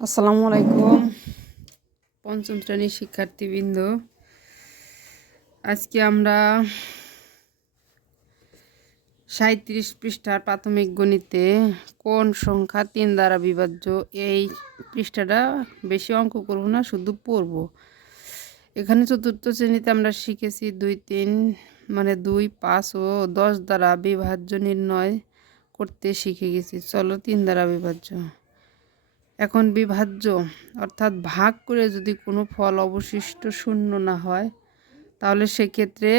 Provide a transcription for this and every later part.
আসসালামু আলাইকুম পঞ্চম শ্রেণীর শিক্ষার্থীবৃন্দ। আজকে আমরা 37 পৃষ্ঠার প্রাথমিক গণিতে কোন সংখ্যা 3 দ্বারা বিভাজ্য এই পৃষ্ঠাটা বেশি অঙ্ক করব না, শুধু পড়ব। এখানে চতুর্থ শ্রেণীতে আমরা শিখেছি 2, 3 মানে 2, 5 ও 10 দ্বারা বিভাজ্য নির্ণয় করতে শিখে গেছি। চলো 3 দ্বারা বিভাজ্য। এখন বিভাজ্য অর্থাৎ ভাগ করে যদি কোনো ফল অবশিষ্ট শূন্য না হয় তাহলে সেক্ষেত্রে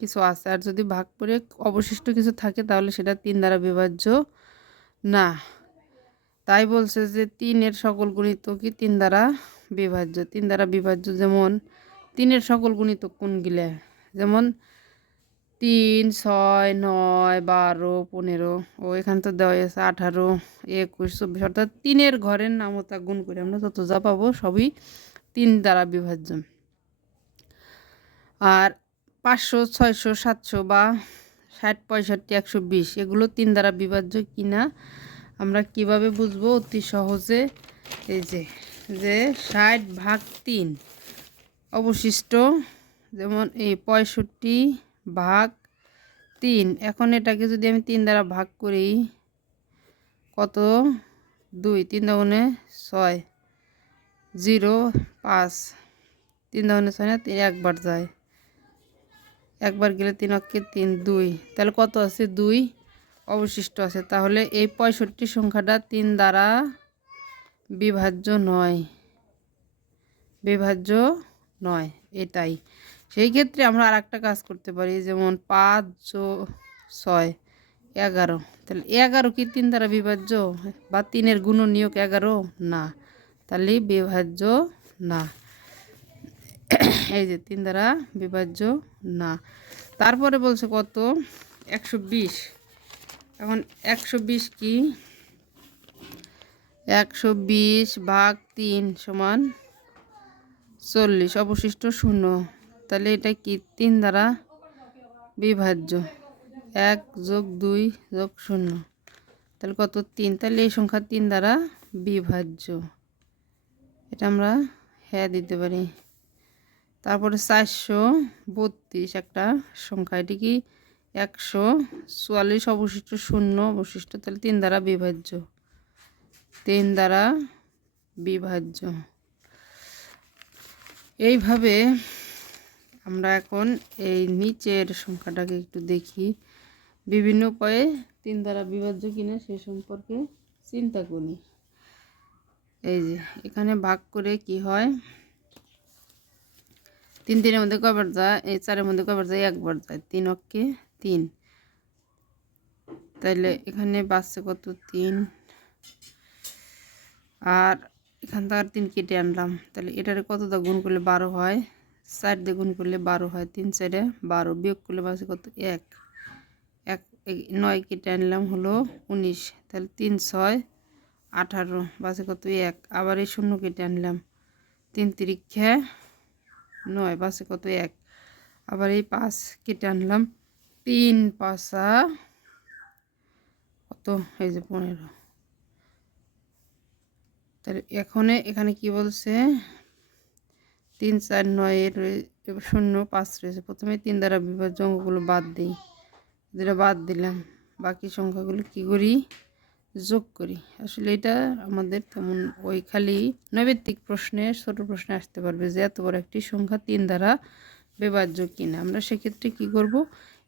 কিছু আছে, আর যদি ভাগ করে অবশিষ্ট কিছু থাকে তাহলে সেটা 3 দ্বারা বিভাজ্য না। তাই বলছে যে 3-এর সকল গুণিতকই 3 দ্বারা বিভাজ্য। 3 দ্বারা বিভাজ্য যেমন 3-এর সকল গুণিতক কোনগুলো, যেমন 3, 6, 9, 12, 15 ও এখানে তো দেওয়া আছে 18, 21, 24, অর্থাৎ 3-এর ঘরের নামতা গুণ করে আমরা যত যা পাবো সবই 3 দ্বারা বিভাজ্য। আর 500, 600, 700 বা 60, 65, 120 এগুলো 3 দ্বারা বিভাজ্য কিনা আমরা কিভাবে বুঝবো? অতি সহজে এই যে 60/3 অবশিষ্ট, যেমন এই 65/3। এখন এটাকে যদি আমি 3 দ্বারা ভাগ করি কত? 2, 3 দুগুণে 6, 0, 5, 3 দুগুণে 6 না, 3 একবার যায়, একবার গেলে 3 অক্ষে 3, 2, তাহলে কত আছে? 2 অবশিষ্ট আছে। তাহলে এই 65 সংখ্যাটা 3 দ্বারা বিভাজ্য নয়, বিভাজ্য নয় এটাই। সেই ক্ষেত্রে আমরা আর একটা কাজ করতে পারি, যেমন 5 + 6 11, তাহলে 11 কি 3 দ্বারা বিভাজ্য? বা 3-এর গুণনীয়ক 11? না, তাহলে বিভাজ্য না। এই যে 3 দ্বারা বিভাজ্য না। তারপরে বলছে কত? 120। এখন 120 কি? 120/3 সমান 40, অবশিষ্ট 0। তাহলে এটা কি 3 দ্বারা বিভাজ্য? 1 + 2 + 0, তাহলে কত? 3। তাহলে এই সংখ্যা 3 দ্বারা বিভাজ্য, এটা আমরা হ্যাঁ দিতে পারি। তারপরে 432 একটা সংখ্যা, এটি কি 144, অবশিষ্ট 0 অবশিষ্ট, তাহলে 3 দ্বারা বিভাজ্য, 3 দ্বারা বিভাজ্য। এইভাবে আমরা এখন এই নিচের সংখ্যাটাকে একটু দেখি, বিভিন্ন উপায়ে 3 দ্বারা বিভাজ্য কিনা সে সম্পর্কে চিন্তা করি। এই যে এখানে ভাগ করে কি হয়, 3 3-এর মধ্যে কয়বার যায়? এই 4-এর মধ্যে কয়বার যায়? একবার যায়, 3 অক্ষে 3। তাইলে এখানে বাঁচছে কত? 3। আর এখান থেকে আর 3 কেটে আনলাম, তাহলে এটারে কত দা গুণ করলে 12 হয়? 4 দিয়ে গুণ করলে 12 হয়, 3 4-এ 12, বিয়োগ করলে বাঁচে কত? 1। 9 কেটে আনলাম হলো 19, তাহলে 3 6 18, বাঁচে কত? 1। আবার এই 0 কেটে আনলাম, 3 3 9, বাঁচে কত? 1। আবার এই 5 কেটে আনলাম, 3 5 কত? এই যে 15। তাহলে এখানে কি বলছে? 3 4 9 এর 0 5 রয়েছে। প্রথমে 3 দ্বারা বিভাজ্য অঙ্কগুলো বাদ দিই, যেটা বাদ দিলাম, বাকি সংখ্যাগুলো কি করি? যোগ করি। আসলে এটা আমাদের তেমন ওই খালি নৈবেত্তিক প্রশ্নে, ছোট প্রশ্নে আসতে পারবে যে এত বড় একটি সংখ্যা 3 দ্বারা বিভাজ্য কিনা। আমরা সেক্ষেত্রে কি করব?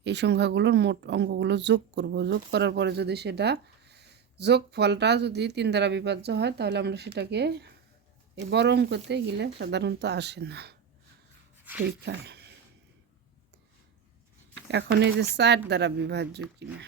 এই সংখ্যাগুলোর মোট অঙ্কগুলো যোগ করব। যোগ করার পরে যদি সেটা যোগফলটা যদি 3 দ্বারা বিভাজ্য হয় তাহলে আমরা সেটাকে এই বড় অঙ্কতে গেলে সাধারণত আসে না পরীক্ষায়। এখন এই যে 4 দ্বারা বিভাজ্য কিনা,